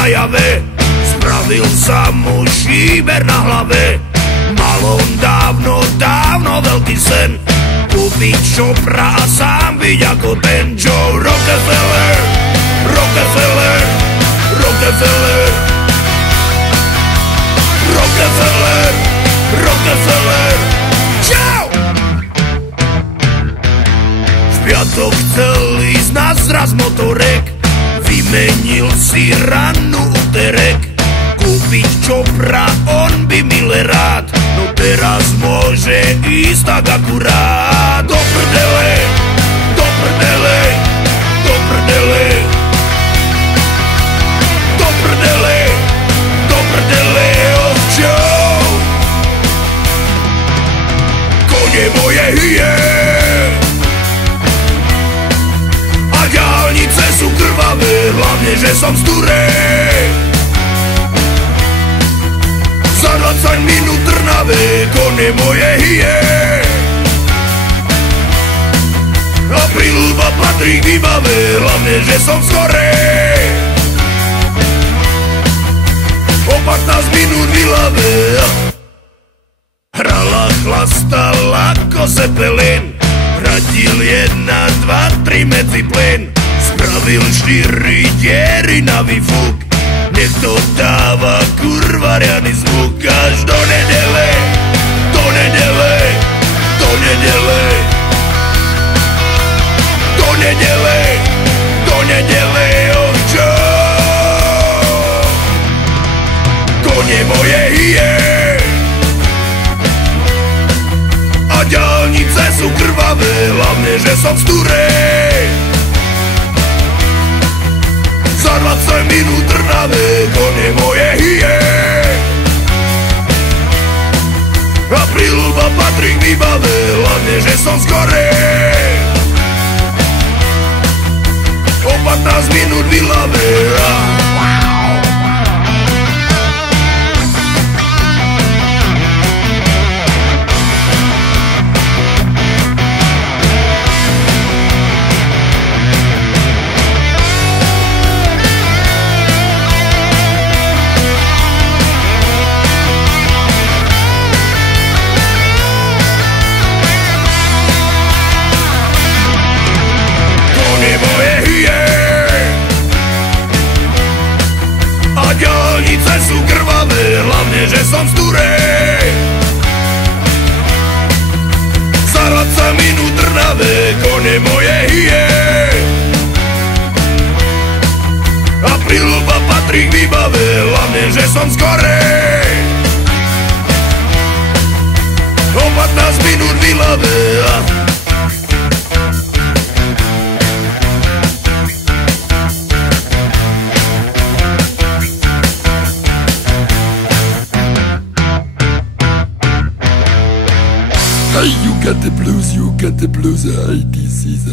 na jave. Spravil sa mu šíber na hlave. Mal on dávno, dávno veľký sen, kúpiť čopra a sám byť ako ten Joe Rockefeller. Rockefeller, Rockefeller, Rockefeller, Rockefeller. Čau! V piatok chcel ísť na zraz motorek, vymenil si ranú úterek, kúpiť čopra on by mile rád, no teraz môže ísť tak akurát. Do prdele, do prdele, do prdele, do prdele, do prdele, oh Joe. Kone moje hyje a diaľnice sú krvavé, hlavne že som z Turej. Za 20 minút Trnave, kone moje hyje a príľuba patrí k výbave, hlavne že som skorej. O 15 minút v Ilave hrala, chlastala ako Zeppelin, radil 1, 2, 3 medzi plyn, spravil 4 diery na výfuk, nech to dáva kurva riadny zvuk až do nedele, do nedele, do nedele, do nedele, do nedele, oh Joe. Kone moje hyje a diaľnice sú krvavé, hlavne že som z Turej. Za 20 minút Trnave, kone moje hyje a príľuba patrí k výbave, hlavne že som skorej. O 15 minút v Ilave. Diaľnice sú krvavé, hlavne že som z Turej. Za 20 minút Trnave, kone moje hyje a príľuba patrí k výbave, hlavne že som skorej. O 15 minút v Ilave. Hey, you got the blues, I this is.